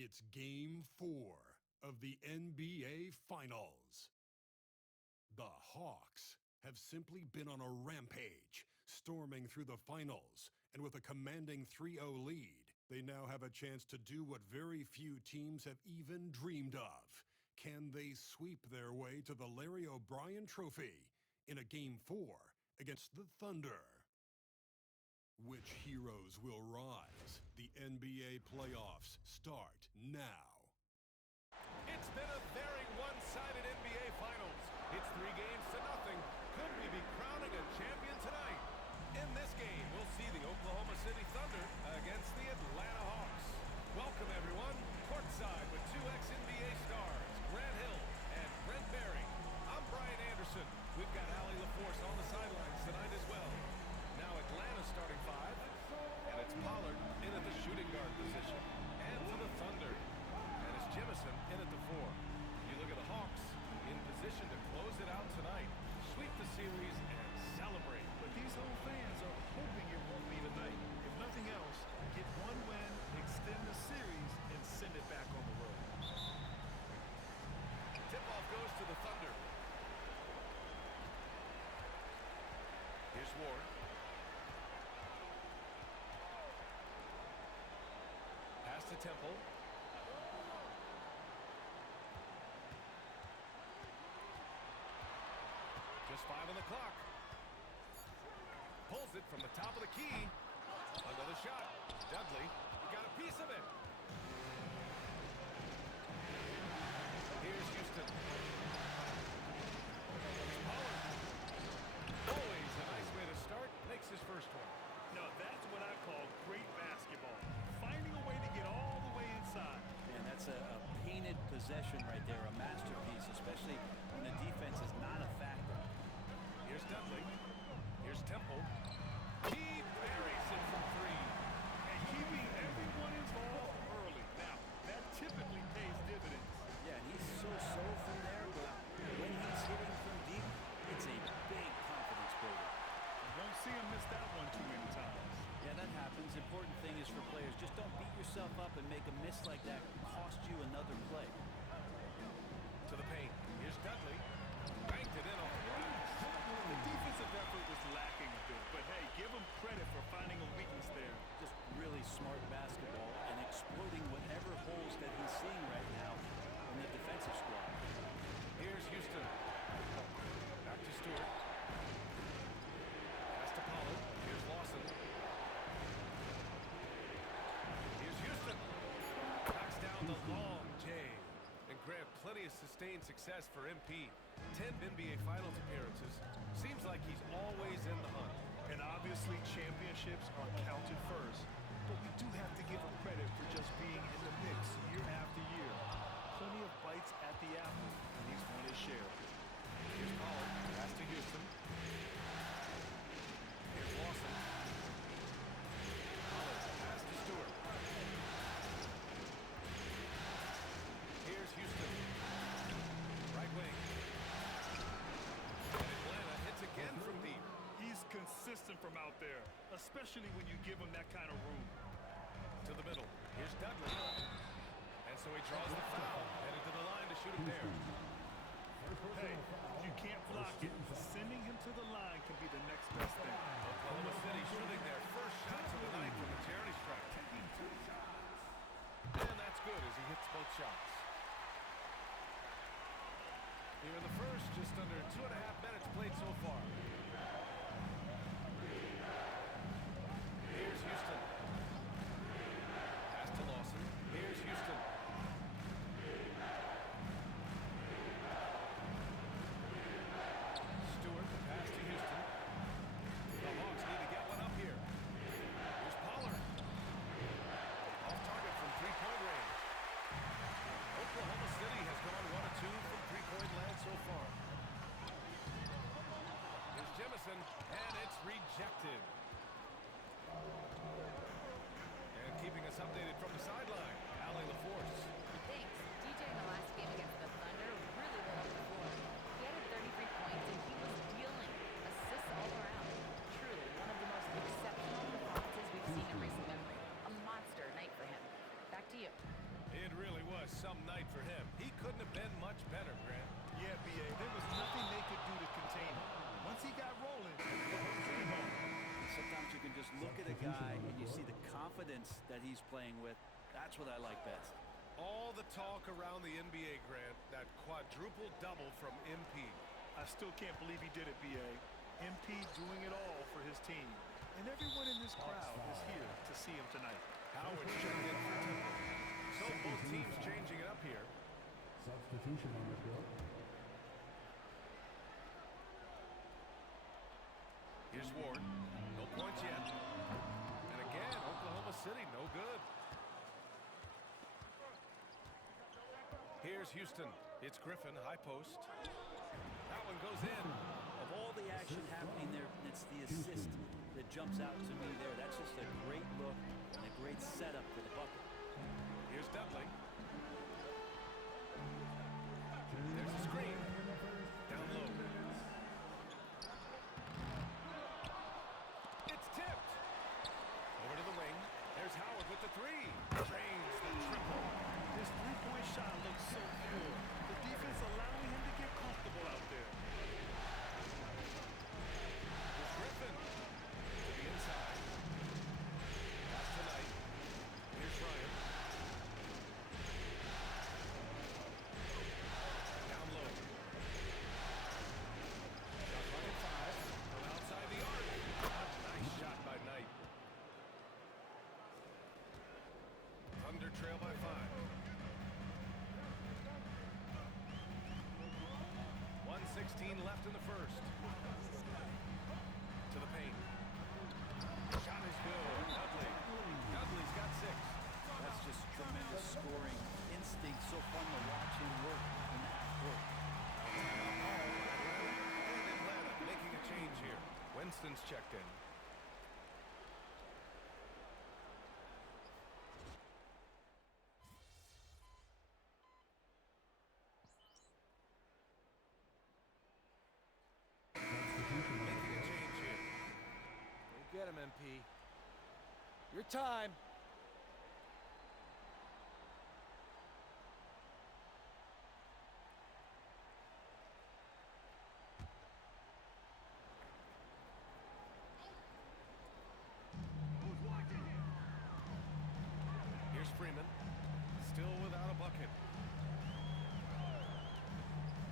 It's Game 4 of the NBA Finals. The Hawks have simply been on a rampage, storming through the finals, and with a commanding 3-0 lead, they now have a chance to do what very few teams have even dreamed of. Can they sweep their way to the Larry O'Brien Trophy in a Game 4 against the Thunder? Which heroes will rise? The NBA playoffs start now. It's been a very one-sided NBA Finals. It's 3 games to nothing. Could we be crowning a champion tonight? In this game, we'll see the Oklahoma City Thunder against the Atlanta Hawks. Welcome, everyone. Courtside with 2 ex-NBA stars, Grant Hill and Brent Barry. I'm Brian Anderson. We've got Allie LaForce on the sidelines tonight as well. Now Atlanta starting 5, and it's Pollard in at the shooting guard position. And for the Thunder, and it's Jemison in at the 4. You look at the Hawks in position to close it out tonight, sweep the series, and celebrate. But these home fans are hoping it won't be tonight. If nothing else, get one win, extend the series, and send it back on the road. Tip-off goes to the Thunder. Here's Ward. Pass to Temple. Just 5 on the clock. Pulls it from the top of the key. Another shot. Dudley got a piece of it. Here's Houston. Pollard. Always a nice way to start. Makes his first one. No, that's what I call great basketball. Finding a way to get all the way inside. And that's a painted possession right there, a masterpiece, especially when the defense is not a factor. Here's Dudley. Here's Temple. He buries it from 3. And keeping everyone involved early. Now, that typically pays dividends. Yeah, and he's so from there, but when he's hitting from deep, it's a big confidence builder. You won't see him miss that one too many times. Yeah, that happens. Important thing is for players, just don't beat yourself up and make a miss like that cost you another play. To the paint. Here's Dudley. Banked it in off the glass. The defensive effort was lacking a bit, but hey, give him credit for finding a weakness there. Just really smart basketball and exploiting whatever holes that he's seeing right now in the defensive squad. Here's Houston. Back to Stewart. Pass to Pollard. Here's Lawson. Here's Houston. Knocks down the long J. And Grant, plenty of sustained success for MP. 10 NBA Finals appearances. Seems like he's always in the hunt. And obviously championships are counted first, but we do have to give him credit for just being in the mix year after year. Plenty of bites at the apple, and he's won his share. Here's Pollard. Pass to Houston. Here's Lawson. Pollard. Pass to Stewart. Here's Houston. Right wing. And Atlanta hits again from deep. He's consistent from out there, especially when you give him that kind of room. To the middle. Here's Dudley. And so he draws the foul. Headed to the line to shoot it there. Hey, if you can't block it, sending him to the line can be the next best thing. Oklahoma City shooting their first shots of the night from the charity stripe. And that's good as he hits both shots. Here in the first, just under 2.5 minutes played so far. Here's Houston. Pass to Lawson. Here's Houston. confidence that he's playing with, that's what I like best. All the talk around the NBA, Grant, that quadruple double from MP. I still can't believe he did it, B.A. MP doing it all for his team. And everyone in this crowd is here to see him tonight. Howard's checked in for Temple. So both teams changing it up here. Substitution on the field. Here's Ward. No points yet. And again, Oklahoma City, no good. Here's Houston. It's Griffin, high post. That one goes in. Of all the action happening there, it's the assist that jumps out to me there. That's just a great look and a great setup for the bucket. Here's Dudley. There's a screen. Down low. It's tipped. Over to the wing. There's Howard with the three. Drains the triple. This three-point shot looks so pure. The defense allowing him to get comfortable out there. Here's Griffin. To the inside. Pass to Knight. Here's Bryant. Down low. Shot clock at 5. From outside the arc. Nice shot by Knight. Thunder trail by 5. 1:16 left in the first. To the paint. Shot is good. Dudley. Dudley's got 6. That's just tremendous scoring instinct. So fun to watch him work in the half court. And Atlanta making a change here. Winston's checked in. Making a change here. Go get him, MP. Your time. Here's Freeman. Still without a bucket.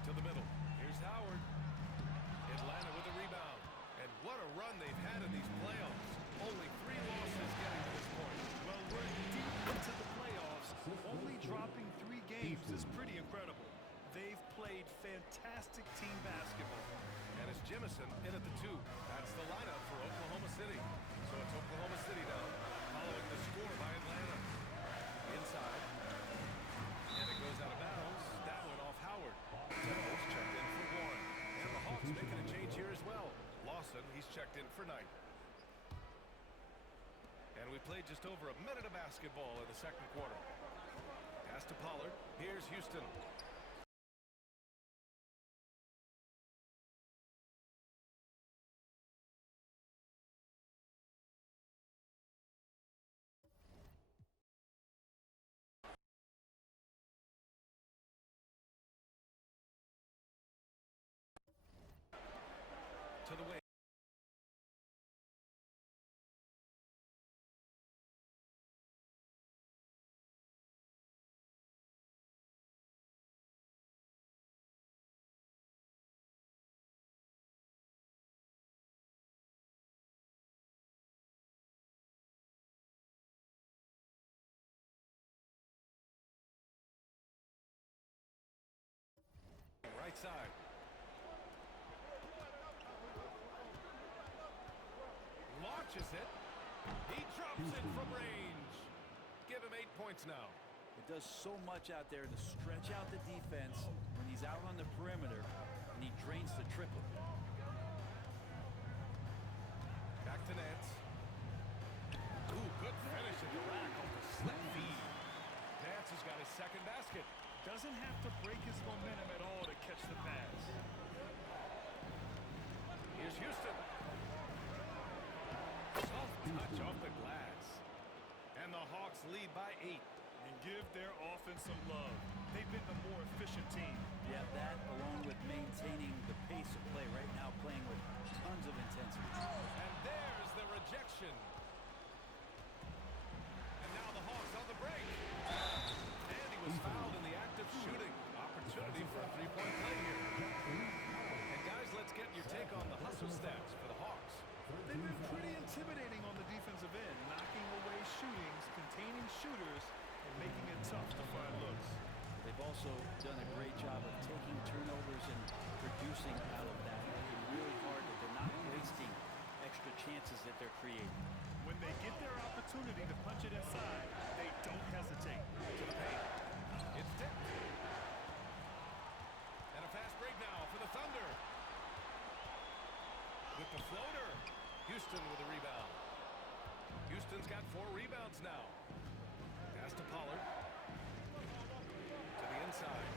To the middle. Here's Howard. Atlanta with a rebound. And what a run they've had in these playoffs. Only 3 losses getting to this point. Well, we're deep into the playoffs. Only dropping 3 games is pretty incredible. They've played fantastic team basketball. And it's Jimison in at the 2. That's the lineup for Oklahoma City. So it's Oklahoma City now, following the score by Atlanta. Inside. And it goes out of bounds. That one off Howard. Temple's checked in for Warren. And the Hawks making a change here as well. Lawson, he's checked in for Knight. And we played just over a minute of basketball in the second quarter. Pass to Pollard. Here's Houston. To the wing. Right side. Launches it. He drops it from range. Give him 8 points now. It does so much out there to stretch out the defense when he's out on the perimeter, and he drains the triple. Back to Nance. Ooh, good finish at the rack off the slip feed. Nance has got his second basket. Doesn't have to break his momentum at all to catch the pass. Here's Houston. Soft touch off the glass. And the Hawks lead by 8. And give their offense some love. They've been the more efficient team. Yeah, that along with maintaining the pace of play right now, playing with tons of intensity. And there's the rejection. a three-point play here. And guys, let's get your take on the hustle stats for the Hawks. They've been pretty intimidating on the defensive end, knocking away shootings, containing shooters, and making it tough to find looks. They've also done a great job of taking turnovers and producing out of that. Working really hard that they're not wasting extra chances that they're creating. When they get their opportunity to punch it inside, they don't hesitate. To the paint. It's tipped. And a fast break now for the Thunder. With the floater. Houston with a rebound. Houston's got 4 rebounds now. Pass to Pollard. To the inside.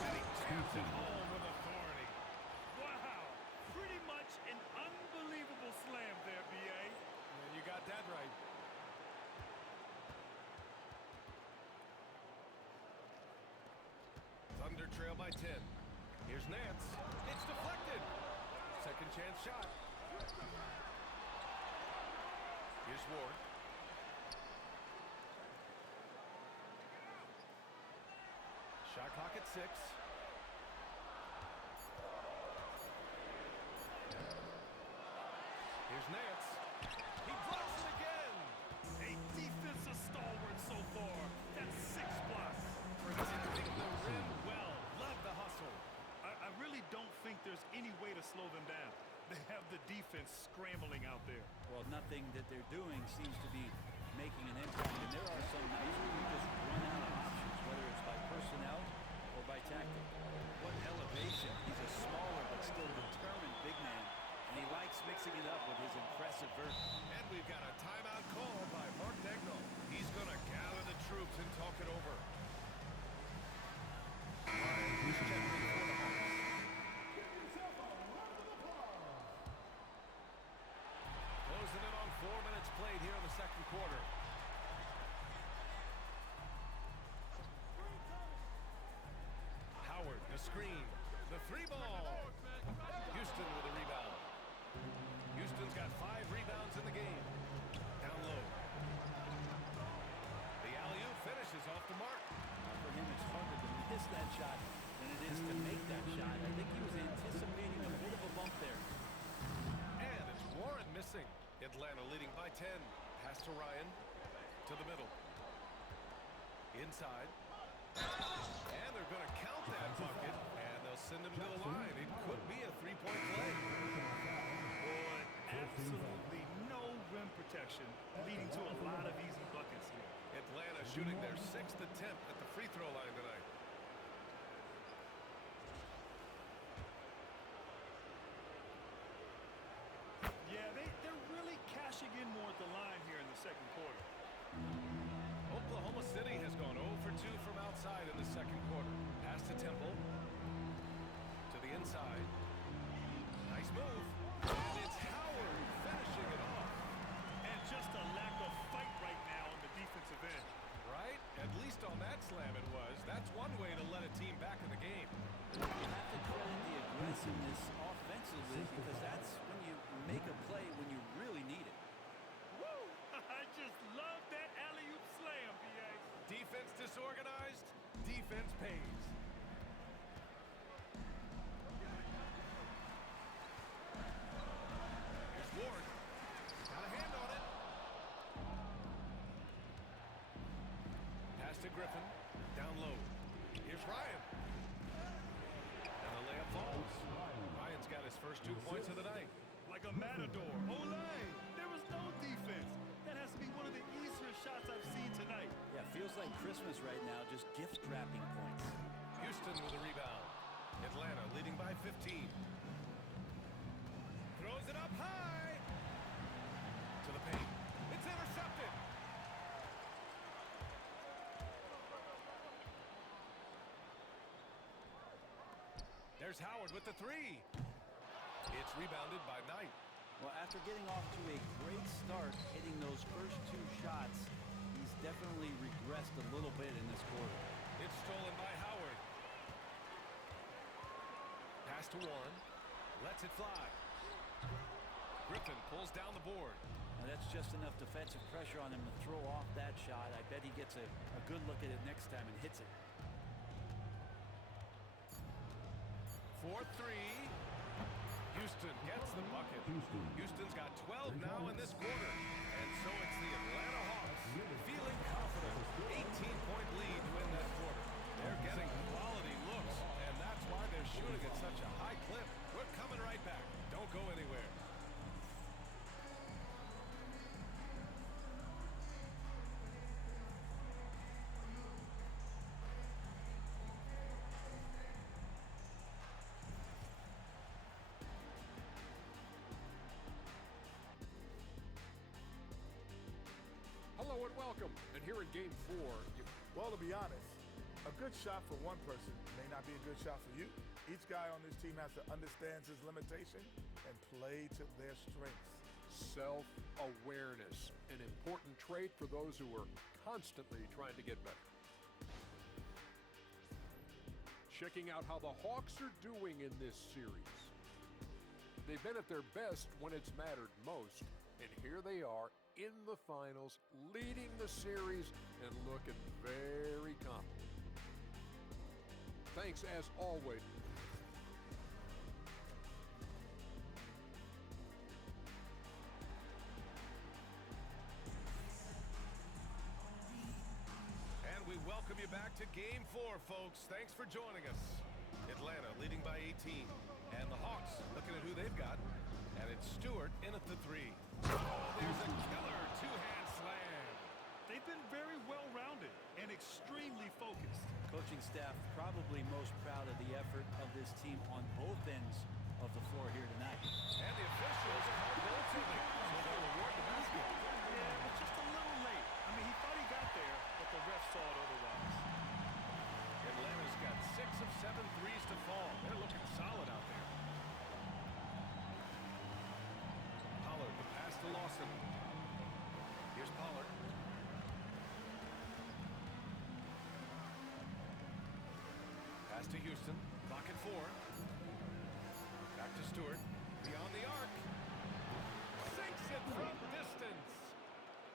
And he taps it home with authority. Wow! Pretty much an unbelievable slam there, B.A. And you got that right. Thunder trail by 10. Here's Nance. It's deflected. Second chance shot. Here's Ward. Shot clock at 6. Here's Nance. He blows it again. A defensive stalwart so far. That's 6 blocks. Protecting the rim well. Love the hustle. I really don't think there's any way to slow them down. They have the defense scrambling out there. Well, nothing that they're doing seems to be making an impact. And there are some nights where you just run out of options, whether it's by personnel or by tactic. What elevation. He's a smaller but still determined big man, and he likes mixing it up with his impressive vert. And we've got a timeout call by Mark Daigneault. He's going to gather the troops and talk it over. He's checking for the Hawks. Closing in on 4 minutes played here in the second quarter. Howard, the screen. The 3-ball. Houston with a rebound. Houston's got 5 rebounds in the game. Down low. The alley-oop finishes off the mark. For him, it's harder to miss that shot than it is to make that shot. I think he was anticipating a bit of a bump there. And it's Warren missing. Atlanta leading by 10. Pass to Ryan. To the middle. Inside. And they're going to count that bucket. And they'll send him to the line. It could be a 3-point play. Boy, absolutely no rim protection, leading to a lot of easy buckets here. Atlanta shooting their 6th attempt at the free throw line tonight. Yeah, they're really cashing in more at the line here in the second quarter. Oklahoma City has gone 0 for 2 from outside in the second quarter. Pass to Temple. To the inside. Nice move. And it's Howard finishing it off. And just a lack of fight right now on the defensive end. Right? At least on that slam it was. That's one way to let a team back in the game. You have to credit the aggressiveness offensively, because that's when you make a play when you really need it. Woo! I just love that alley-oop slam, B.A. Defense disorganized. Defense pays. Here's Ward. Got a hand on it. Pass to Griffin. Down low. Here's Ryan. And the layup falls. Ryan's got his first 2 points of the night. Like a matador. Olay! There was no defense. That has to be one of the easier shots I've seen tonight. Yeah, feels like Christmas right now, just gift wrapping points. Houston with a rebound. Atlanta leading by 15. Throws it up high. To the paint. It's intercepted. There's Howard with the 3. It's rebounded by Knight. Well, after getting off to a great start, hitting those first 2 shots, he's definitely regressed a little bit in this quarter. It's stolen by Howard. Pass to Warren. Lets it fly. Griffin pulls down the board. Now, that's just enough defensive pressure on him to throw off that shot. I bet he gets a good look at it next time and hits it. three. Houston gets the bucket. Houston's got 12 now in this quarter. And so it's the Atlanta Hawks feeling confident. 18-point lead to win that quarter. They're getting quality looks, and that's why they're shooting at such a high clip. We're coming right back. Don't go anywhere. Hello and welcome. And here in Game 4, Well, to be honest, a good shot for one person may not be a good shot for you. Each guy on this team has to understand his limitation and play to their strengths. self-awareness, an important trait for those who are constantly trying to get better. Checking out how the Hawks are doing in this series. They've been at their best when it's mattered most, and here they are in the finals, leading the series and looking very confident. Thanks as always. And we welcome you back to Game 4, folks. Thanks for joining us. Atlanta leading by 18. And the Hawks looking at who they've got. And it's Stewart in at the three. There's a killer two-hand slam. They've been very well-rounded and extremely focused. Coaching staff probably most proud of the effort of this team on both ends of the floor here tonight. And the officials call goaltending, so they'll reward the basket. Yeah, but just a little late. I mean, he thought he got there, but the ref saw it otherwise. Atlanta's got 6 of 7 threes to fall. They're looking solid out there. Pollard, the pass to Lawson. Here's Pollard. Pass to Houston. Clock at 4. Back to Stewart. Beyond the arc. Sinks it from distance.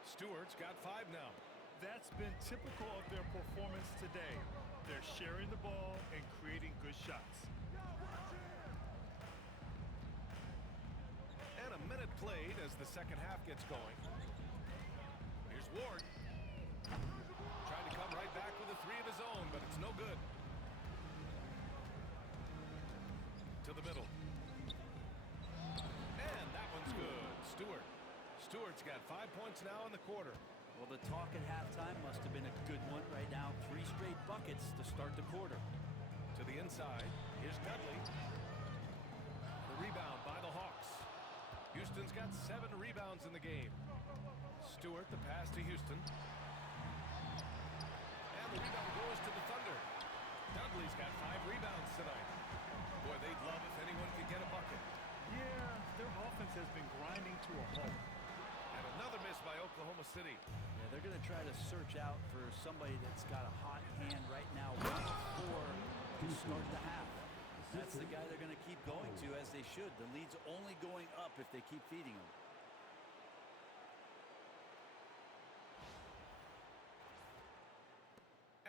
Stewart's got 5 now. That's been typical of their performance today. They're sharing the ball and creating good shots. And a minute played as the second half gets going. Here's Ward. Trying to come right back with a 3 of his own, but it's no good. To the middle. And that one's good. Stewart. Stewart's got 5 points now in the quarter. Well, the talk at halftime must have been a good one right now. 3 straight buckets to start the quarter. To the inside. Here's Dudley. The rebound by the Hawks. Houston's got 7 rebounds in the game. Stewart, the pass to Houston. And the rebound goes to the Thunder. Dudley's got 5 rebounds tonight. Boy, they'd love if anyone could get a bucket. Yeah, their offense has been grinding to a halt. And another miss by Oklahoma City. Yeah, they're going to try to search out for somebody that's got a hot hand right now. 1 of 4 to start the half. That's the guy they're going to keep going to, as they should. The lead's only going up if they keep feeding him.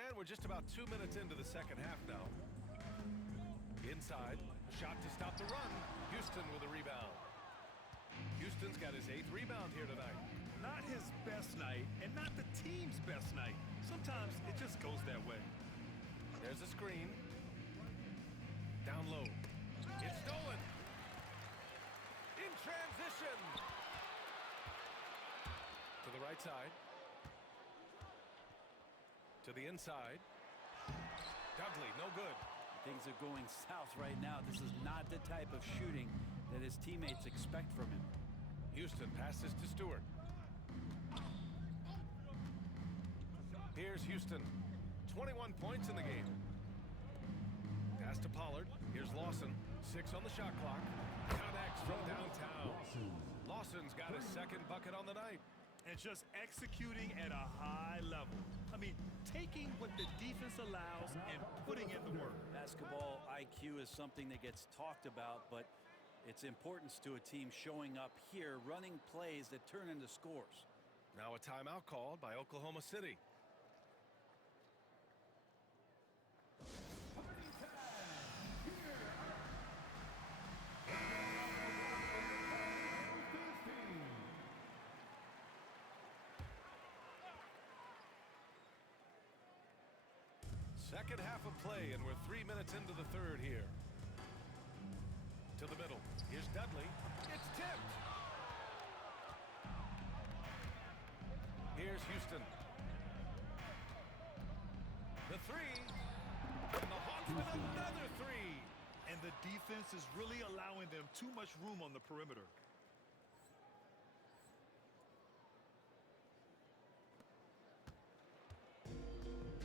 And we're just about 2 minutes into the second half now. Inside, shot to stop the run. Houston with a rebound. Houston's got his 8th rebound here tonight. Not his best night, and not the team's best night. Sometimes it just goes that way. There's a screen. Down low. It's stolen. In transition. To the right side. To the inside. Dudley, no good. Things are going south right now. This is not the type of shooting that his teammates expect from him. Houston passes to Stewart. Here's Houston. 21 points in the game. Pass to Pollard. Here's Lawson. 6 on the shot clock. Connects from downtown. Lawson's got his 2nd bucket on the night. And just executing at a high level. I mean, taking what the defense allows and putting in the work. Basketball IQ is something that gets talked about, but its importance to a team showing up here, running plays that turn into scores. Now a timeout called by Oklahoma City. Second half of play, and we're 3 minutes into the third here. To the middle. Here's Dudley. It's tipped. Here's Houston. The three. And the Hawks with another three. And the defense is really allowing them too much room on the perimeter.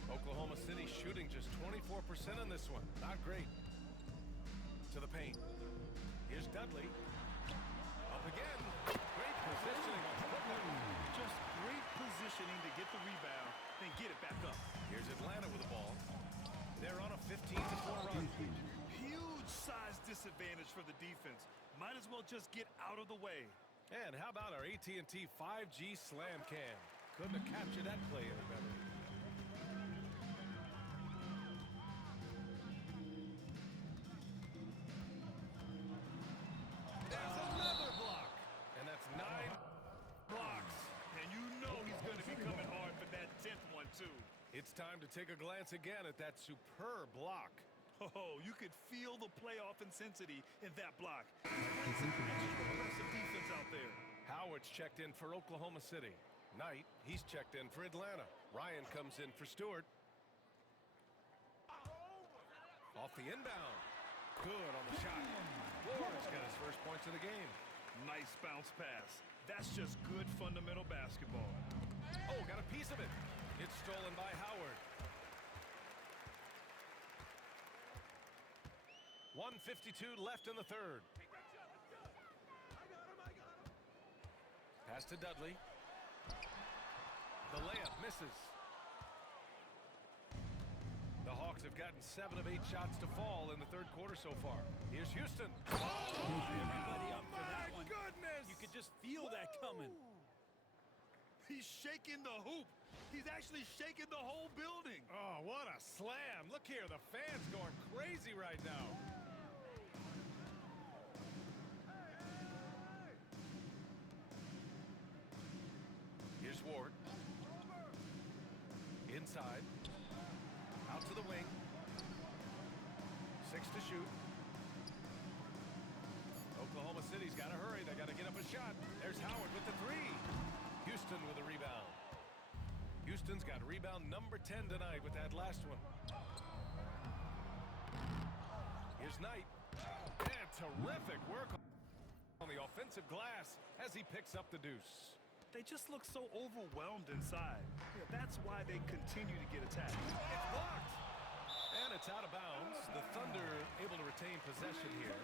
Oklahoma City shooting just 24% on this one. Not great. To the paint. Here's Dudley. Up again. Great positioning on Brooklyn. Just great positioning to get the rebound, then get it back up. Here's Atlanta with the ball. They're on a 15-4 run. Huge size disadvantage for the defense. Might as well just get out of the way. And how about our AT&T 5G slam cam? Couldn't have captured that play any better. There's another block. And that's 9 blocks. And you know he's going to be coming hard for that 10th one, too. It's time to take a glance again at that superb block. Oh, you could feel the playoff intensity in that block. Some extra aggressive defense out there. Howard's checked in for Oklahoma City. Knight, he's checked in for Atlanta. Ryan comes in for Stewart. Off the inbound. Good on the shot. Ward's got his first points of the game. Nice bounce pass. That's just good fundamental basketball. Oh, got a piece of it. It's stolen by Howard. 1:52 left in the third. Pass to Dudley. The layup misses. The Hawks have gotten 7 of 8 shots to fall in the third quarter so far. Here's Houston. Everybody up for that one. Goodness! You could just feel that coming. He's shaking the hoop. He's actually shaking the whole building. Oh, what a slam. Look here, the fans going crazy right now. Here's Ward. Inside. Out to the wing. 6 to shoot. Oklahoma City's got to hurry. They got to get up a shot. There's Howard with the three. Houston with a rebound. Houston's got rebound number 10 tonight with that last one. Here's Knight. And terrific work on the offensive glass as he picks up the deuce. They just look so overwhelmed inside. Yeah, that's why they continue to get attacked. It's blocked. And it's out of bounds. The Thunder able to retain possession here.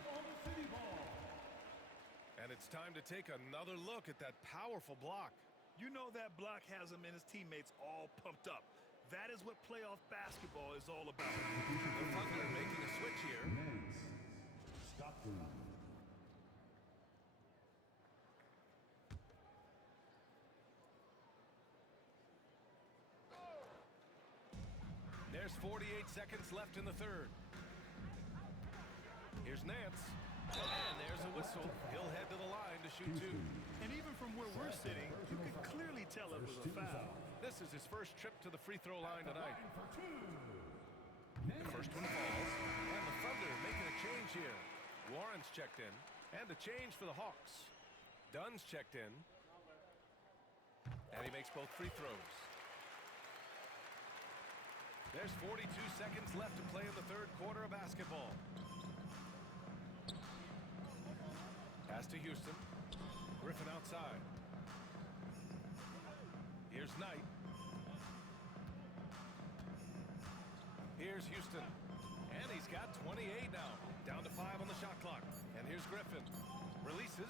And it's time to take another look at that powerful block. You know that block has him and his teammates all pumped up. That is what playoff basketball is all about. The Thunder making a switch here. Stockton. There's 48 seconds left in the third. Here's Nance. And there's a whistle. He'll head to the line to shoot 2. And even from where we're sitting, you can clearly tell it was a foul. This is his first trip to the free throw line tonight. The first one falls. And the Thunder making a change here. Warren's checked in. And a change for the Hawks. Dunn's checked in. And he makes both free throws. There's 42 seconds left to play in the third quarter of basketball. Pass to Houston. Griffin outside. Here's Knight. Here's Houston. And he's got 28 now. Down to 5 on the shot clock. And here's Griffin. Releases.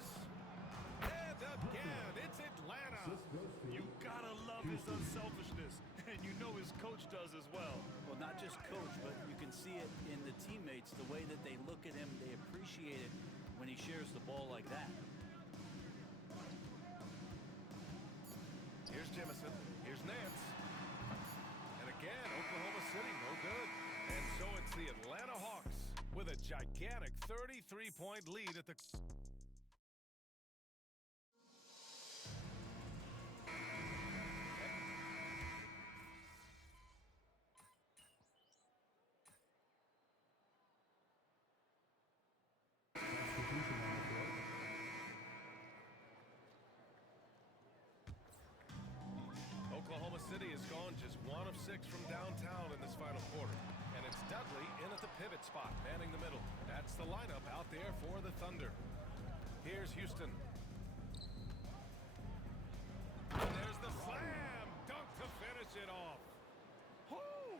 And again, it's Atlanta. You gotta love his unselfishness. And you know his coach does as well. Well, not just coach, but you can see it in the teammates, the way that they look at him. They appreciate it when he shares the ball like that. Here's Jemison. Here's Nance. And again, Oklahoma City, no good. And so it's the Atlanta Hawks with a gigantic 33-point lead at the... challenge is 1 of 6 from downtown in this final quarter. And it's Dudley in at the pivot spot, manning the middle. That's the lineup out there for the Thunder. Here's Houston. And there's the slam dunk to finish it off. Whoo!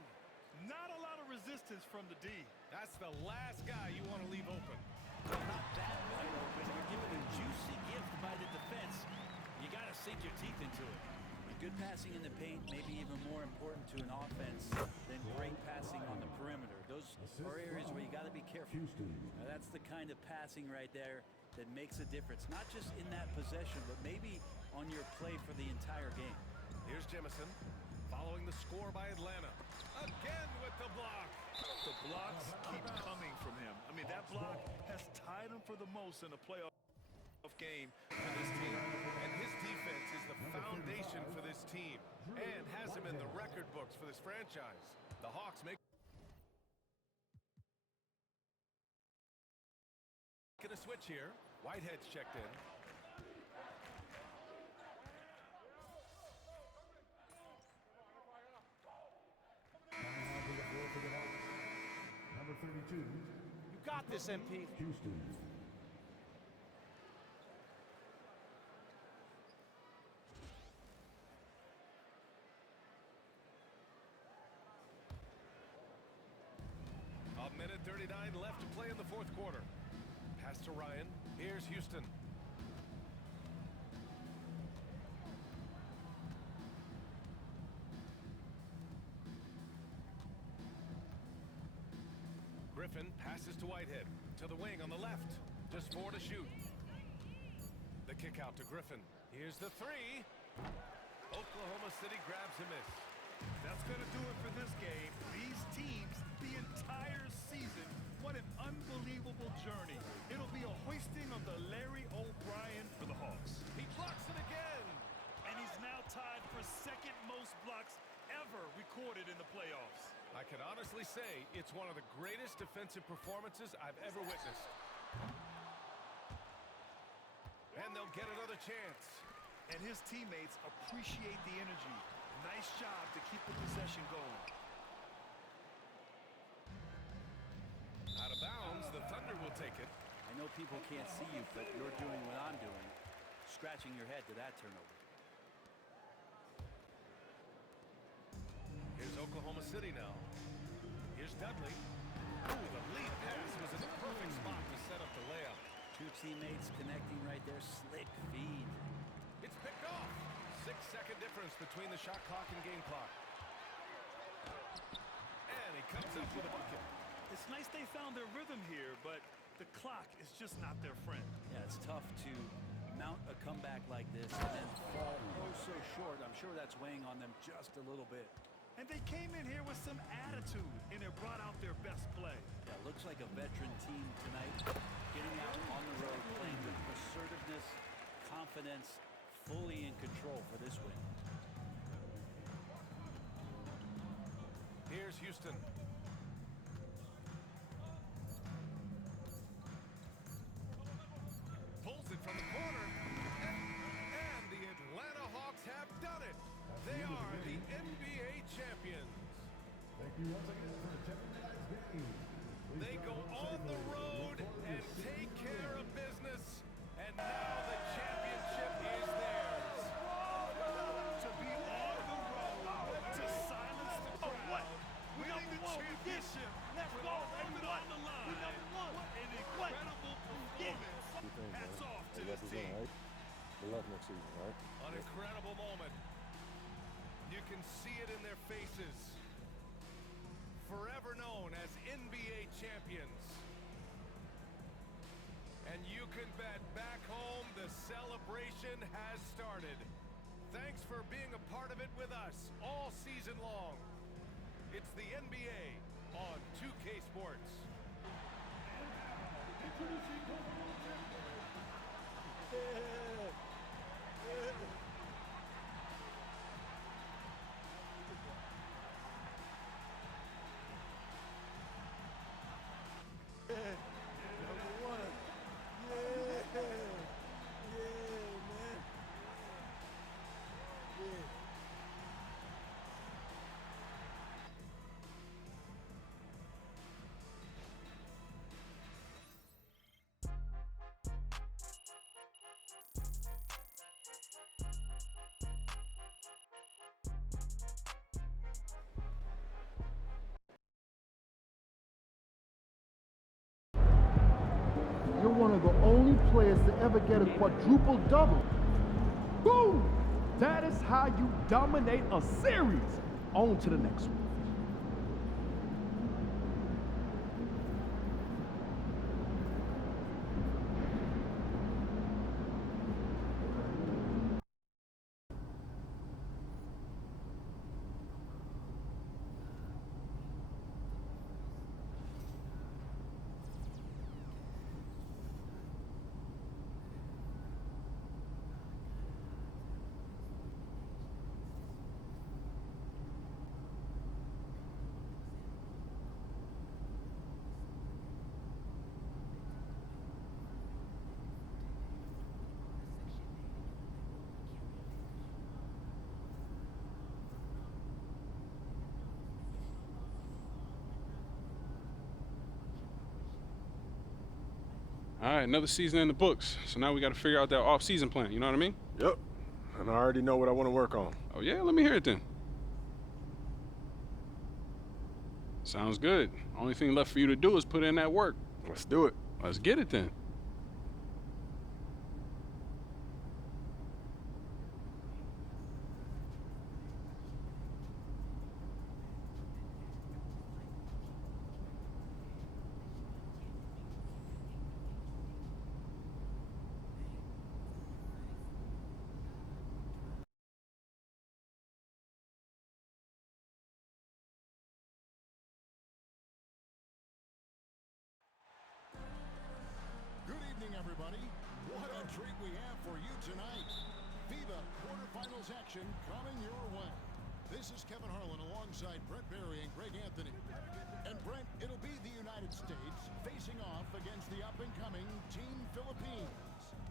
Not a lot of resistance from the D. That's the last guy you want to leave open. Not that wide open. You're given a juicy gift by the defense. You got to sink your teeth into it. Good passing in the paint may be even more important to an offense than great passing on the perimeter. Those are areas where you got to be careful. Now, that's the kind of passing right there that makes a difference, not just in that possession, but maybe on your play for the entire game. Here's Jemison following the score by Atlanta. Again with the block. The blocks keep coming from him. I mean, that block has tied him for the most in a playoff game for this team. And his defense is the foundation for this team and has him in the record books for this franchise. The Hawks make a switch here. Whitehead's checked in. Number 32. You got this, MP. Houston. A minute 39 left to play in the fourth quarter. Pass to Ryan. Here's Houston. Griffin passes to Whitehead. To the wing on the left. Just 4 to shoot. The kick out to Griffin. Here's the 3. Oklahoma City grabs a miss. That's going to do it for this game. These teams, the entire season, what an unbelievable journey. It'll be a hoisting of the Larry O'Brien for the Hawks. He blocks it again. And he's now tied for second most blocks ever recorded in the playoffs. I can honestly say it's one of the greatest defensive performances I've ever witnessed. And they'll get another chance. And his teammates appreciate the energy. Nice job to keep the possession going. Out of bounds, the Thunder will take it. I know people can't see you, but you're doing what I'm doing, scratching your head to that turnover. Here's Oklahoma City now. Here's Dudley. Ooh, the lead pass was in the perfect spot to set up the layup. Two teammates connecting right there. Slick feed. It's picked off. 6-second difference between the shot clock and game clock. And he comes up with a bucket. It's nice they found their rhythm here, but the clock is just not their friend. Yeah, it's tough to mount a comeback like this and then fall oh so short. I'm sure that's weighing on them just a little bit. And they came in here with some attitude, and it brought out their best play. Yeah, looks like a veteran team tonight, getting out on the road, playing with assertiveness, confidence, fully in control for this win. Here's Houston. Pulls it from the corner. And the Atlanta Hawks have done it. They are the NBA champions. Thank you once again for attending tonight's game. They go on the road and take care of business. And now the championship is theirs. To be on the road, to silence the crowd, winning the championship with all of it on the line. What an incredible performance. Hats off to this team. Good luck next season, right? An incredible moment. You can see it in their faces. Forever known as NBA champions. And you can bet back home the celebration has started. Thanks for being a part of it with us all season long. It's the NBA on 2K Sports. you're one of the only players to ever get a quadruple double. Boom! That is how you dominate a series. On to the next one. All right, another season in the books. So now we got to figure out that off-season plan. You know what I mean? Yep. And I already know what I want to work on. Oh, yeah? Let me hear it then. Sounds good. Only thing left for you to do is put in that work. Let's do it. Let's get it then. Everybody, what a treat we have for you tonight. FIBA quarterfinals action coming your way. This is Kevin Harlan alongside Brent Barry and Greg Anthony. And Brent, it'll be the United States facing off against the up-and-coming Team Philippines.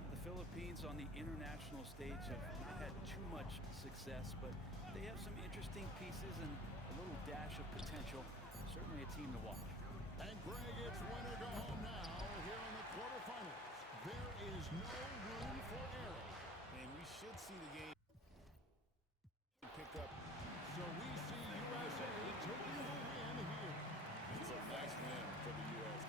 The Philippines on the international stage have not had too much success, but they have some interesting pieces and a little dash of potential. Certainly a team to watch. And Greg, it's win or go home now here in the quarterfinals. There is no room for error. And we should see the game pick up. So we see USA taking the win here. It's a nice win for the U.S.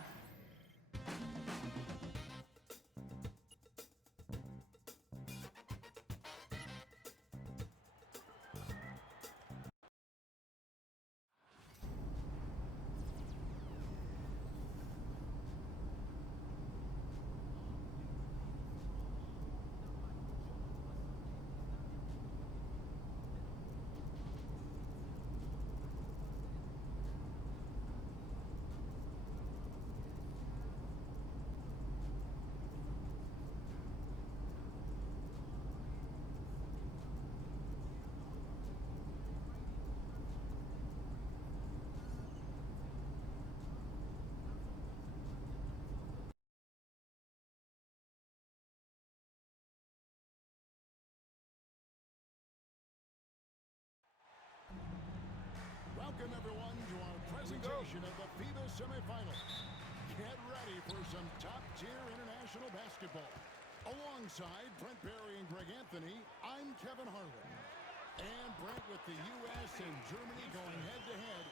Welcome, everyone, to our presentation of the FIBA semifinals. Get ready for some top-tier international basketball. Alongside Brent Barry and Greg Anthony, I'm Kevin Harlan. And Brent, with the U.S. and Germany going head-to-head,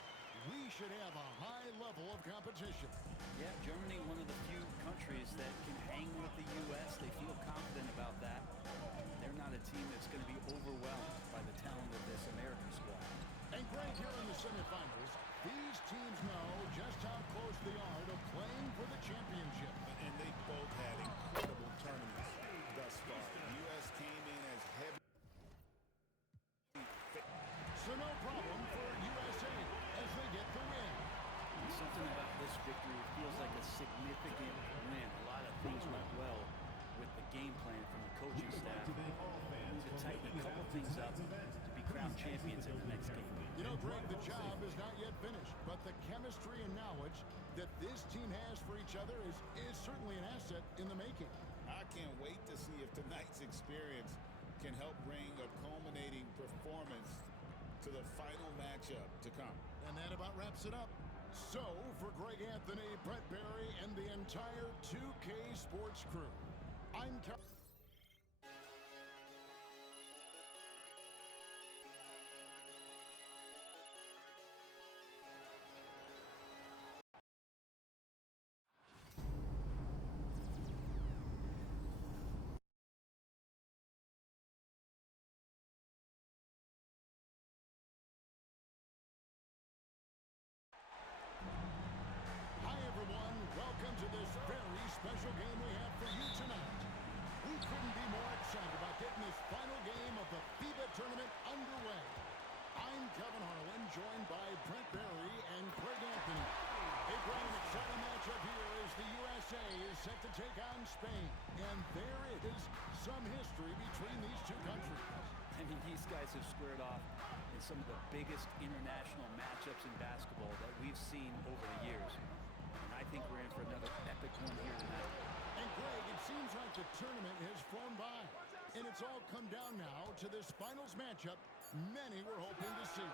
we should have a high level of competition. Yeah, Germany, one of the few countries that can hang with the U.S. They feel confident about that. They're not a team that's going to be overwhelmed by the talent of this American squad. And Greg, here in the semifinals, these teams know just how close they are to playing for the championship. And they both had incredible tournaments thus far. The U.S. came in as heavy. So no problem for USA as they get the win. Something about this victory feels like a significant win. A lot of things went well with the game plan from the coaching staff to tighten a couple things up to be crowned champions in the next game. You know, Greg, the job is not yet finished, but the chemistry and knowledge that this team has for each other is certainly an asset in the making. I can't wait to see if tonight's experience can help bring a culminating performance to the final matchup to come. And that about wraps it up. So, for Greg Anthony, Brent Barry, and the entire 2K Sports crew, I'm special game we have for you tonight. We couldn't be more excited about getting this final game of the FIBA tournament underway. I'm Kevin Harlan, joined by Brent Barry and Craig Anthony. A great and exciting matchup here as the USA is set to take on Spain. And there is some history between these two countries. I mean, these guys have squared off in some of the biggest international matchups in basketball that we've seen over the years. And I think we're in for another epic one here tonight. And Greg, it seems like the tournament has flown by. And it's all come down now to this finals matchup many were hoping to see.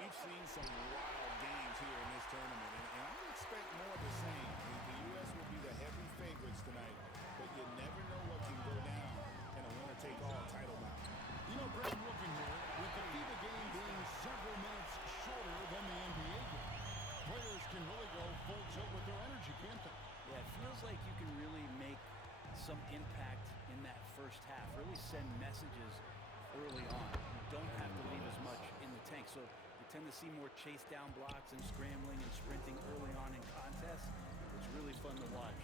We've seen some wild games here in this tournament, and I would expect more of the same. The U.S. will be the heavy favorites tonight, but you never know what can go down in a winner-take-all title bout. You know, Greg, looking here, with the FIBA game being several minutes shorter than the NBA game, players can really go full tilt with their energy, can't they? Yeah, it feels like you can really make some impact in that first half, really send messages early on. You don't have to leave as much in the tank, so you tend to see more chase down blocks and scrambling and sprinting early on in contests. It's really fun to watch.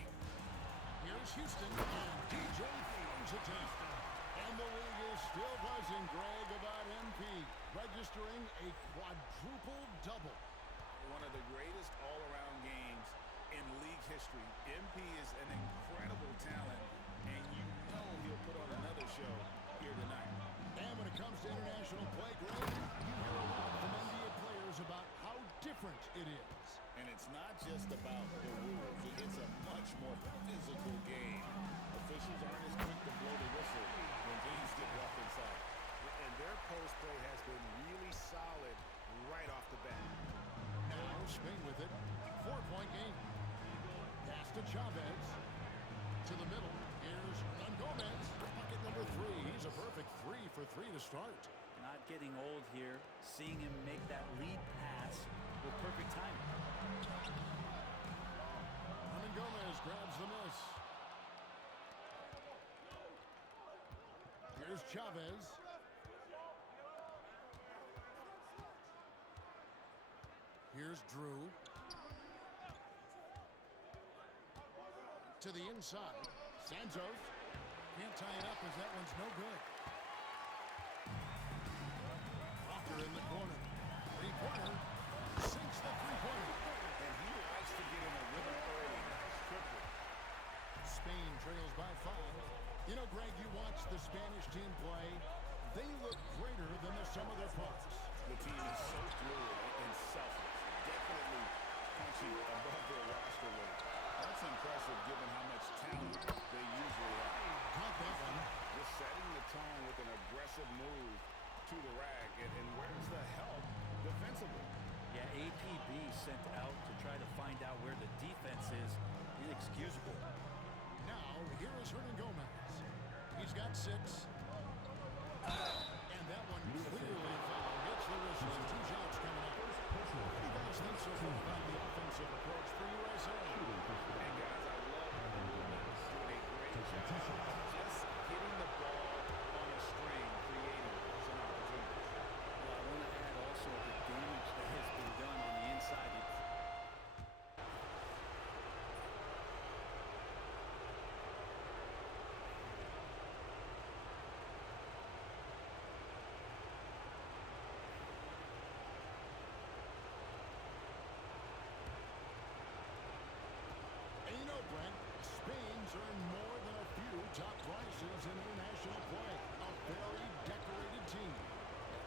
Here's Houston, and DJ throws it down. And the league is still buzzing, Greg, about MP, registering a quadruple double. One of the greatest all-around games in league history. MP is an incredible talent, and you know he'll put on another show here tonight. And when it comes to international play, Greg, you hear a lot from NBA players about how different it is. And it's not just about the rules. It's a much more physical game. Officials aren't as quick to blow the whistle when things get rough inside. And their post play has been really solid right off the bat. Now Spain with it. 4-point game. Pass to Chavez. To the middle. Here's Hernan Gomez. Bucket number 3. He's a perfect 3 for 3 to start. Not getting old here. Seeing him make that lead pass with perfect timing. Hernan Gomez grabs the miss. Here's Chavez. Here's Drew. To the inside. Santos. Can't tie it up as that one's no good. Walker in the corner. Three-pointer. Sinks the three-pointer. And he likes to get in a rhythm early. Quickly. Spain trails by 5. You know, Greg, you watch the Spanish team play. They look greater than the sum of their parts. The team is so fluid and selfless. Definitely punching above their roster weight. That's impressive given how much talent they usually have. Caught that one. Just setting the tone with an aggressive move to the rack. And where's the help defensively? Yeah, APB sent out to try to find out where the defense is. Inexcusable. Now, here is Hernan Gomez. He's got 6. And that one clearly a foul. Gets the whistle. 2 shots coming up. What do you guys think so far about the offensive approach for USA? And guys, I love doing a great job just hitting the ball on a string, creating some opportunities. Well, I want to add also the damage that has been done on the inside. And you know, Brent, Spain's earned more than a few top prices in international play. A very decorated team.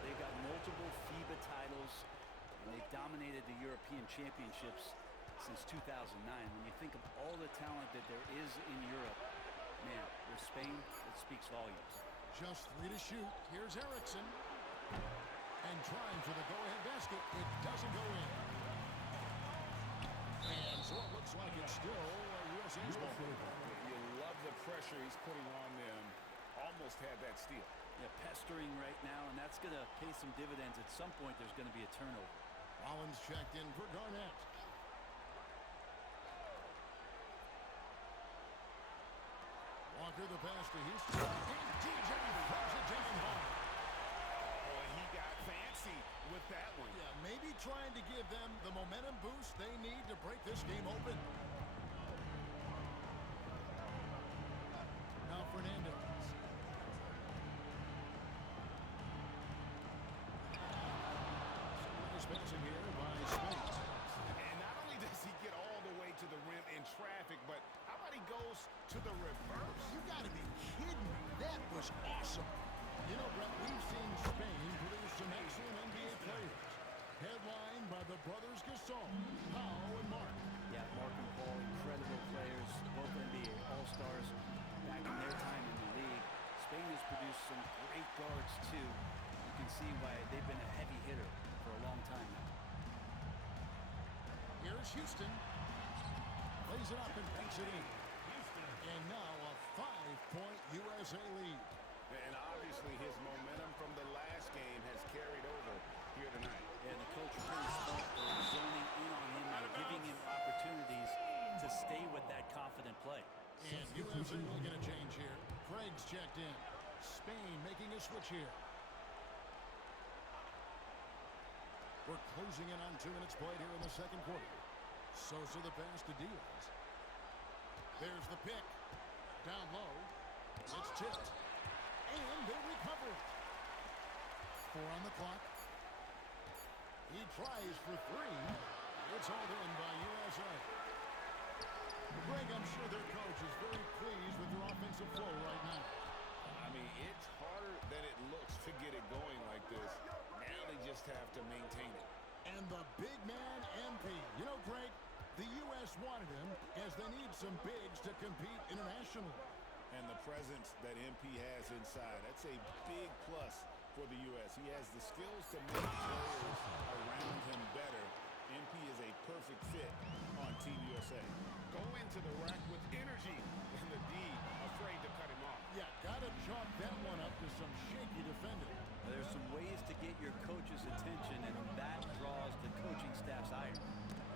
They've got multiple FIBA titles, and they've dominated the European Championships since 2009. When you think of all the talent that there is in Europe, man, with Spain, it speaks volumes. Just 3 to shoot. Here's Erickson. And trying for the go-ahead basket. It doesn't go in. And so it looks like it's still USA's ball. You love the pressure he's putting on them. Almost had that steal. Yeah, pestering right now, and that's going to pay some dividends. At some point, there's going to be a turnover. Rollins checked in for Garnett. Walker the pass to Houston. And DJ throws it down hard. Boy, he got fancy with that one. Yeah, maybe trying to give them the momentum boost they need to break this game open. spacing here by Spain. And not only does he get all the way to the rim in traffic, but how about he goes to the reverse? You got to be kidding me. That was awesome. You know, Brett, we've seen Spain produce some excellent NBA players. Headlined by the brothers Gasol, Pau and Mark. Yeah, Mark and Paul, incredible players, both NBA All-Stars back in their time in the league. Spain has produced some great guards, too. You can see why they've been a heavy hitter for a long time now. Here's Houston. Plays it up and banks it in. And now a 5-point USA lead. And obviously his momentum from the last game has carried over here tonight. And the coach is pretty smart for zoning in on him and giving him opportunities to stay with that confident play. And USA making a change here. Craig's checked in. Spain making a switch here. We're closing in on 2 minutes played here in the second quarter. Sosa the pass to Diaz. There's the pick. Down low. It's tipped. And they recover it. 4 on the clock. He tries for 3. It's hauled in by USA. Greg, I'm sure their coach is very pleased with their offensive flow right now. I mean, it's harder than it looks to get it going like this. Now they just have to maintain it. And the big man, MP. You know, Greg, the U.S. wanted him as they need some bigs to compete internationally. And the presence that MP has inside, that's a big plus for the U.S. He has the skills to make players around him better. MP is a perfect fit on Team USA. Go into the rack with energy, and the D afraid to cut him off. Yeah, gotta chalk that one up to some shaky defending. There's some ways to get your coach's attention, and that draws the coaching staff's ire.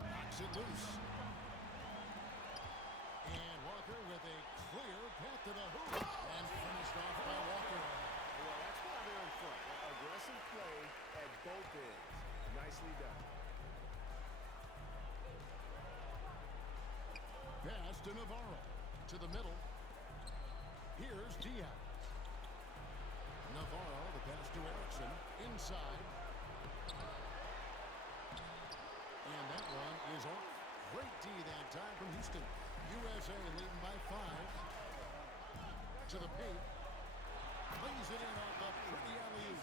Knocks it loose. And Walker with a clear path to the hoop. And finished off by Walker. Well, that's why they're in front. Aggressive play at both ends. Nicely done. Pass to Navarro. To the middle. Here's Diaz. Navarro, the pass to Erickson. Inside. And that one is off. Great D that time from Houston. USA leading by 5. To the paint. Lays it in off the pretty alley-oop.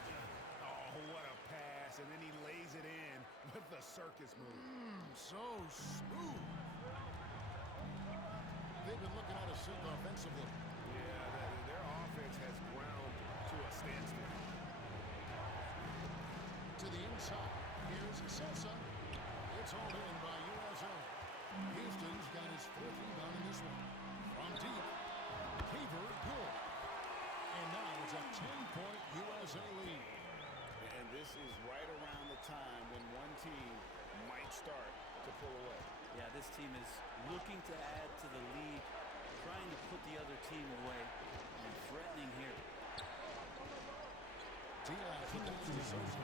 Oh, what a pass. And then he lays it in with the circus move. So smooth. They've been looking out of sync offensively. Yeah, their offense has ground to a standstill. To the inside. Here's Sosa. It's hauled in by USA. Houston's got his 4th rebound in this one. From deep. Haver, good. And now it's a 10-point USA lead. And this is right around the time when one team might start to pull away. Yeah, this team is looking to add to the lead, trying to put the other team away, and threatening here. Diaz with the to Sosa.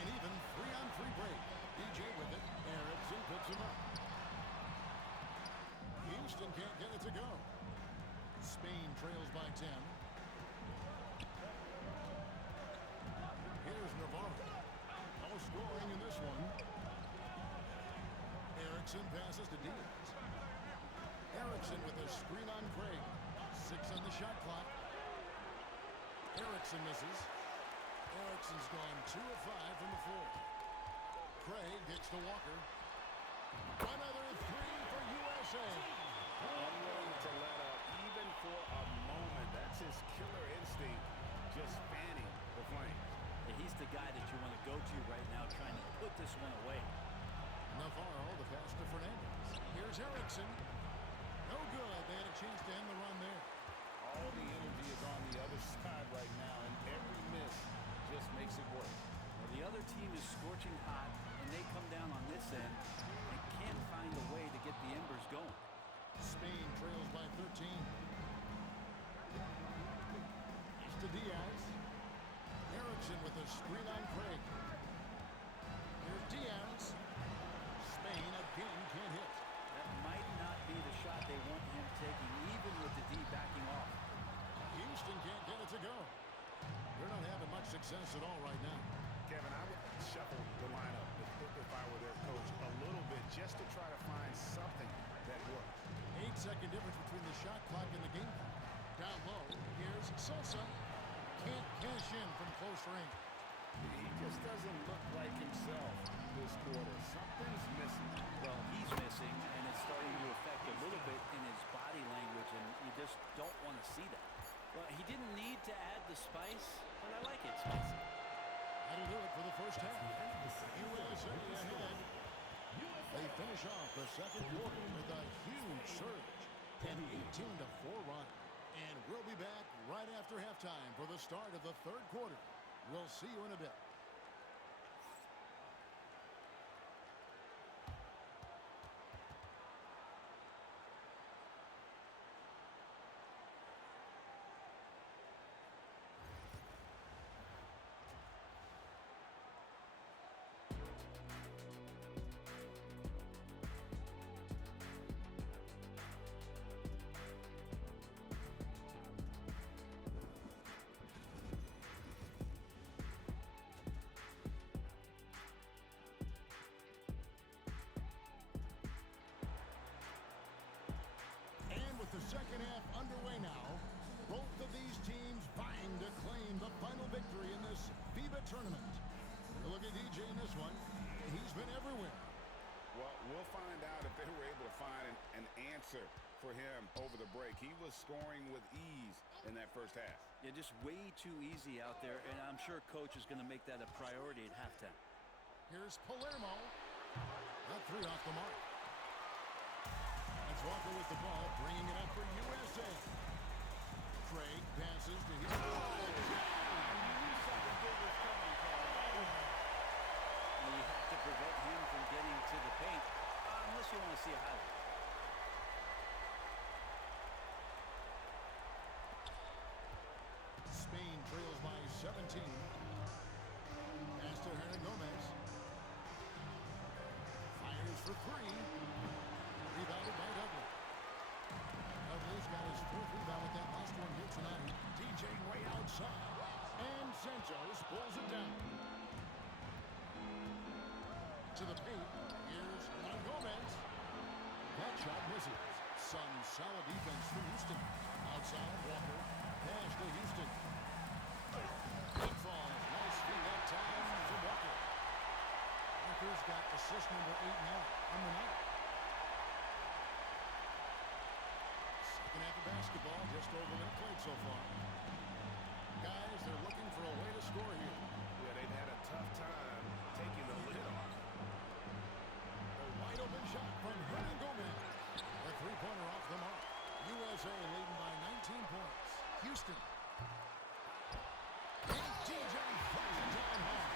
And even 3-on-3 break. DJ with it. Erickson picks him up. Houston can't get it to go. Spain trails by 10. Here's Navarro. No scoring in this one. Erickson passes to Diaz. Erickson with a screen on Craig. 6 on the shot clock. Erickson misses. Erickson's gone 2 of 5 from the floor. Craig gets to Walker. Another 3 for USA. Unwilling to let up even for a moment. That's his killer instinct, just fanning the flames. And he's the guy that you want to go to right now, trying to put this one away. Navarro, the pass to Fernandez. Here's Erickson. No good. They had a chance to end the run there. All the energy is on the other side right now, and every miss just makes it worse. Well, the other team is scorching hot, and they come down on this end and can't find a way to get the embers going. Spain trails by 13. It's to Diaz. Erickson with a screen on Craig. Here's Diaz. Spain again can't hit. That might not be the shot they want him taking, even with the D backing off. Houston can't get it to go. They're not having much success at all right now. Kevin, I would just to try to find something that works. 8-second difference between the shot clock and the game clock. Down low, here's Sosa. Can't cash in from close range. He just doesn't look like himself this quarter. Something's missing. Well, he's missing, and it's starting to affect a little bit in his body language, and you just don't want to see that. Well, he didn't need to add the spice, but I like it spicy. That'll do it for the first half. USA ahead. They finish off the second quarter with a huge surge. An 18-4 run. And we'll be back right after halftime for the start of the third quarter. We'll see you in a bit. The second half underway now. Both of these teams vying to claim the final victory in this FIBA tournament. Look at DJ in this one. He's been everywhere. Well, we'll find out if they were able to find an answer for him over the break. He was scoring with ease in that first half. Yeah, just way too easy out there, and I'm sure Coach is going to make that a priority at halftime. Here's Palermo. That three off the mark. That's Walker with the ball, bringing it up for USA. Craig passes to his... You have to prevent him from getting to the paint, unless you want to see a highlight. Spain trails by 17. Pass to Hernangomez. Fires for three. Rebounded by Dudley. Dudley's got his fourth rebound with that last one here tonight. DJ way outside. And Santos pulls it down. To the paint. Here's Hernangomez. That shot misses. Some solid defense for Houston. Outside, Walker. Pass to Houston. It falls. Nice feed that time for Walker. Walker's got assist number 8 now on the night. Second half of basketball, just over a minute played so far. Guys, they're looking for a way to score here. Yeah, they've had a tough time taking the lid off. A wide open shot from Hernangomez. A three-pointer off the mark. USA leading by 19 points. Houston. And DJ throws it down hard.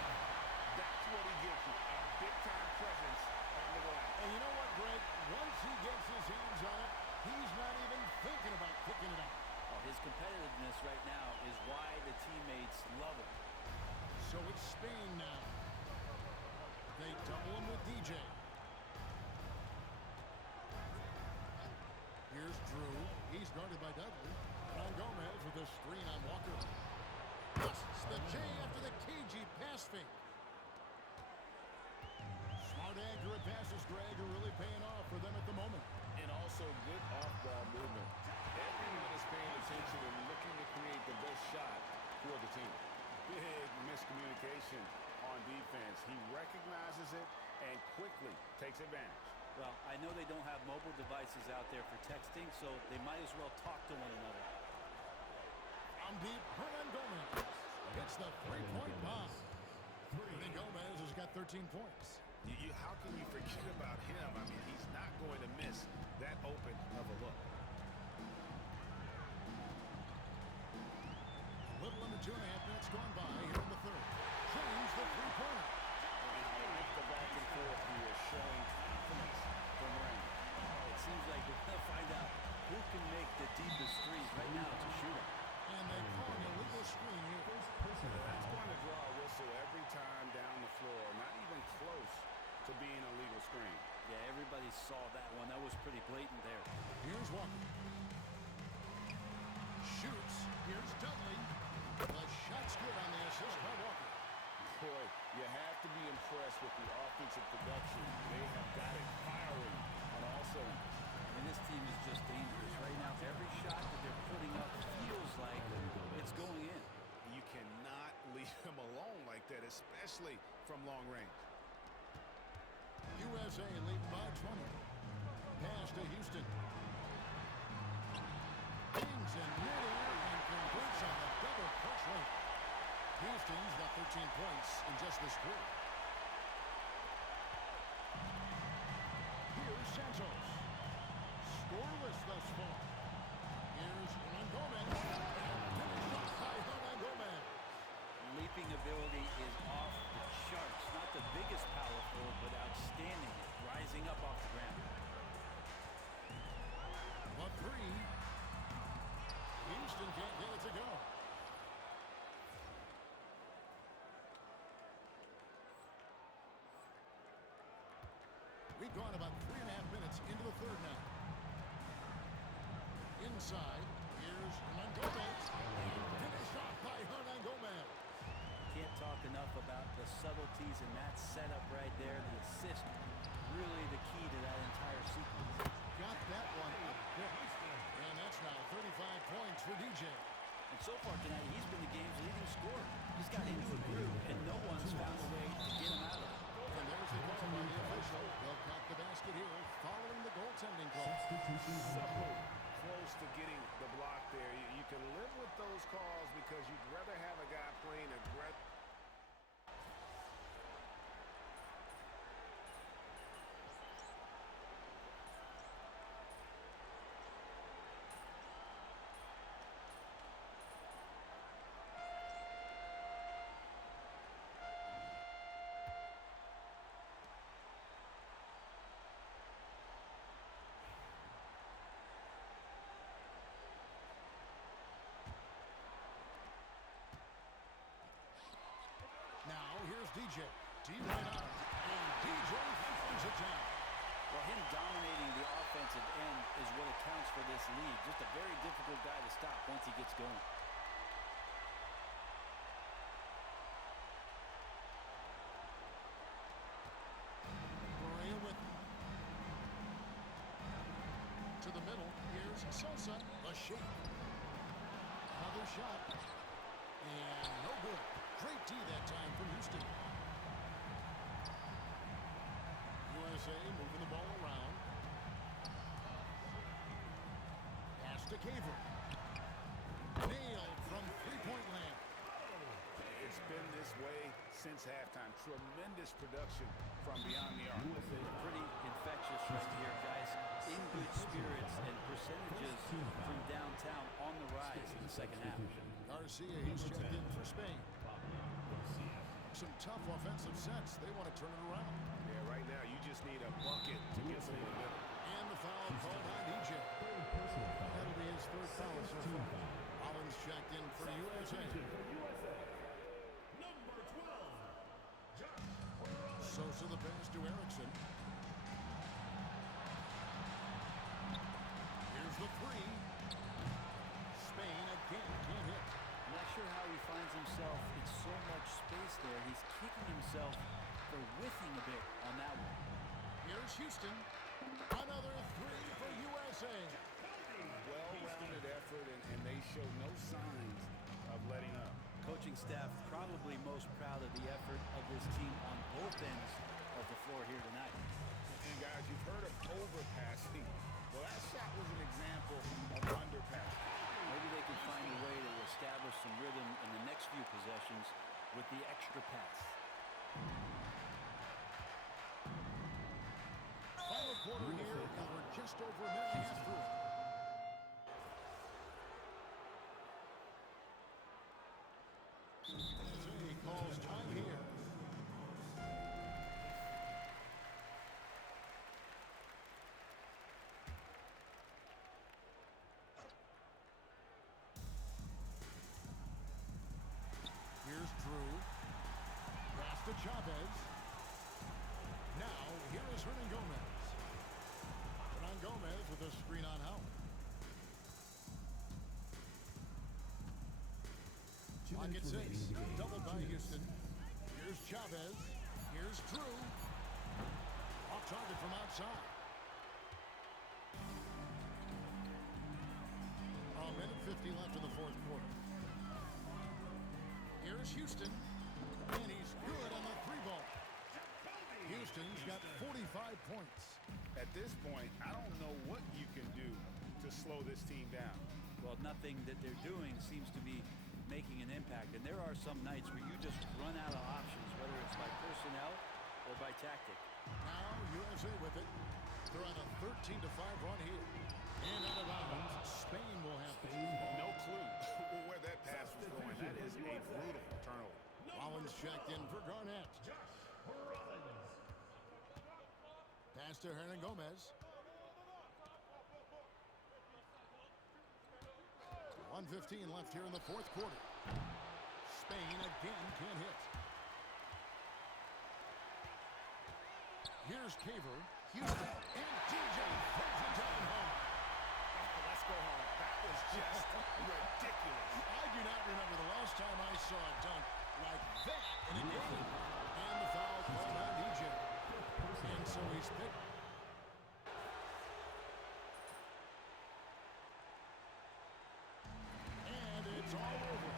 That's what he gives you, a big-time presence on the glass. And you know what, Greg? Once he gets his hands on it, he's not even thinking about kicking it out. Oh, his competitiveness right now is why the teammates love him. So it's Spain now. They double him with DJ. Here's Drew. He's guarded by Dudley. Hernangomez with a screen on Walker. Busts the J after the cagey pass fake. Smart, accurate passes, Greg, are really paying off for them at the moment. And also good off-ball movement. Everyone is paying attention and looking to create the best shot for the team. Big miscommunication on defense. He recognizes it and quickly takes advantage. Well, I know they don't have mobile devices out there for texting, so they might as well talk to one another. From deep, Hernangomez hits the three-point bomb. Hernangomez has got 13 points. How can you forget about him? I mean, he's not going to miss that open of a look. A little under 2.5 minutes gone by here in the third. James the three-pointer. I like the back and forth here, showing confidence from Rain. It seems like we're going to find out who can make the deepest threes right now to shoot it. And they call an illegal screen here. That's going to draw a whistle every time down the floor. Not even close to being a legal screen. Yeah, everybody saw that one. That was pretty blatant there. Here's Walker. Shoots. Here's Dudley. The shot's good on the assist by Walker. Boy, you have to be impressed with the offensive production. They have got it fired especially from long range. USA lead by 20. Pass to Houston. Kings in midair and converts on a double push rate. Houston's got 13 points in just this quarter. Here's Santos. Scoreless thus far. Here's Hernan Gomez. Finished off by Hernan Gomez. Leaping ability is off the charts. Not the biggest power forward, but outstanding at rising up off the ground. A three. Houston can't get it to go. We've gone about 3.5 minutes into the third now. Inside, here's Hernan Gomez. Finished off by Hernan Gomez. Can't talk enough about the subtleties in that setup right there. The assist, really the key to that entire sequence. Got that one up quick. And that's now 35 points for DJ. And so far tonight, he's been the game's leading scorer. He's got into a groove, and no one's found a way to get him out of it. And there's the call by the official. They'll count the basket here following the goaltending call. So close to getting the block there. You can live with those calls because you'd rather have a guy playing aggressive. Now, here's DJ. Deep right out. And DJ finds it down. Well, him dominating the offensive end is what accounts for this lead. Just a very difficult guy to stop once he gets going. Correa with to the middle. Here's Sosa. A shake. Another shot. And no good. Great D that time from Houston. USA moving the ball around. Pass to Caver. Nailed from three-point land. It's been this way since halftime. Tremendous production from beyond the arc. Pretty infectious right here, guys. In good spirits and percentages from downtown on the rise in the second half. Garcia, he's checked in for Spain. Some tough offensive sets. They want to turn it around. Yeah, right now you just need a bucket to get some momentum. And the foul called on DJ. That'll be his third foul so far. Collins checked in for USA. Sosa the pass to Erickson. Here's the three. Spain again can't hit. I'm not sure how he finds himself in so much space there. He's kicking himself for whiffing a bit on that one. Here's Houston. Another three for USA. Well-rounded effort, and they show no signs of letting up. Coaching staff probably most proud of the effort of this team on both ends of the floor here tonight. And guys, you've heard of overpassing. Well, that shot was an example of underpassing. Maybe they can find a way to establish some rhythm in the next few possessions with the extra pass. Final quarter here, and we're just over a minute and a half through it. He calls time here. Here's Drew. Pass to Chavez. Now, here is Hernan Gomez. Hernan Gomez with a screen on Howard. Pocket six. Doubled by Houston. Here's Chavez. Here's Drew. Off target from outside. A minute 50 left in the fourth quarter. Here's Houston. And he's good on the Houston's got 45 points. At this point, I don't know what you can do to slow this team down. Well, nothing that they're doing seems to be making an impact. And there are some nights where you just run out of options, whether it's by personnel or by tactic. Now USA with it. They're on a 13-5 run here. And out of bounds, Spain will have no clue where that pass was going. That is a brutal turnover. Rollins checked in for Garnett. Pass to Hernan Gomez. 1:15 left here in the fourth quarter. Spain again can't hit. Here's Caver. Houston. And DJ throws it down home. Let's go home. That was just ridiculous. I do not remember the last time I saw a dunk like that in a game. And the foul called on DJ. And so he's picked. And it's all over.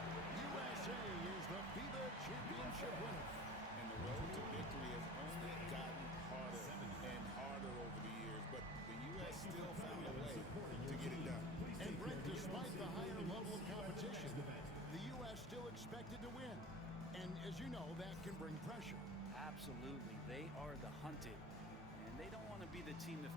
USA is the FIBA championship winner. And the road to victory has only gotten harder and harder over the years, but the U.S. still found a way to get it done. And Brent, despite the higher level of competition, the U.S. still expected to win. And as you know, that can bring pressure. Absolutely. They are the hunted. And they don't want to be the team that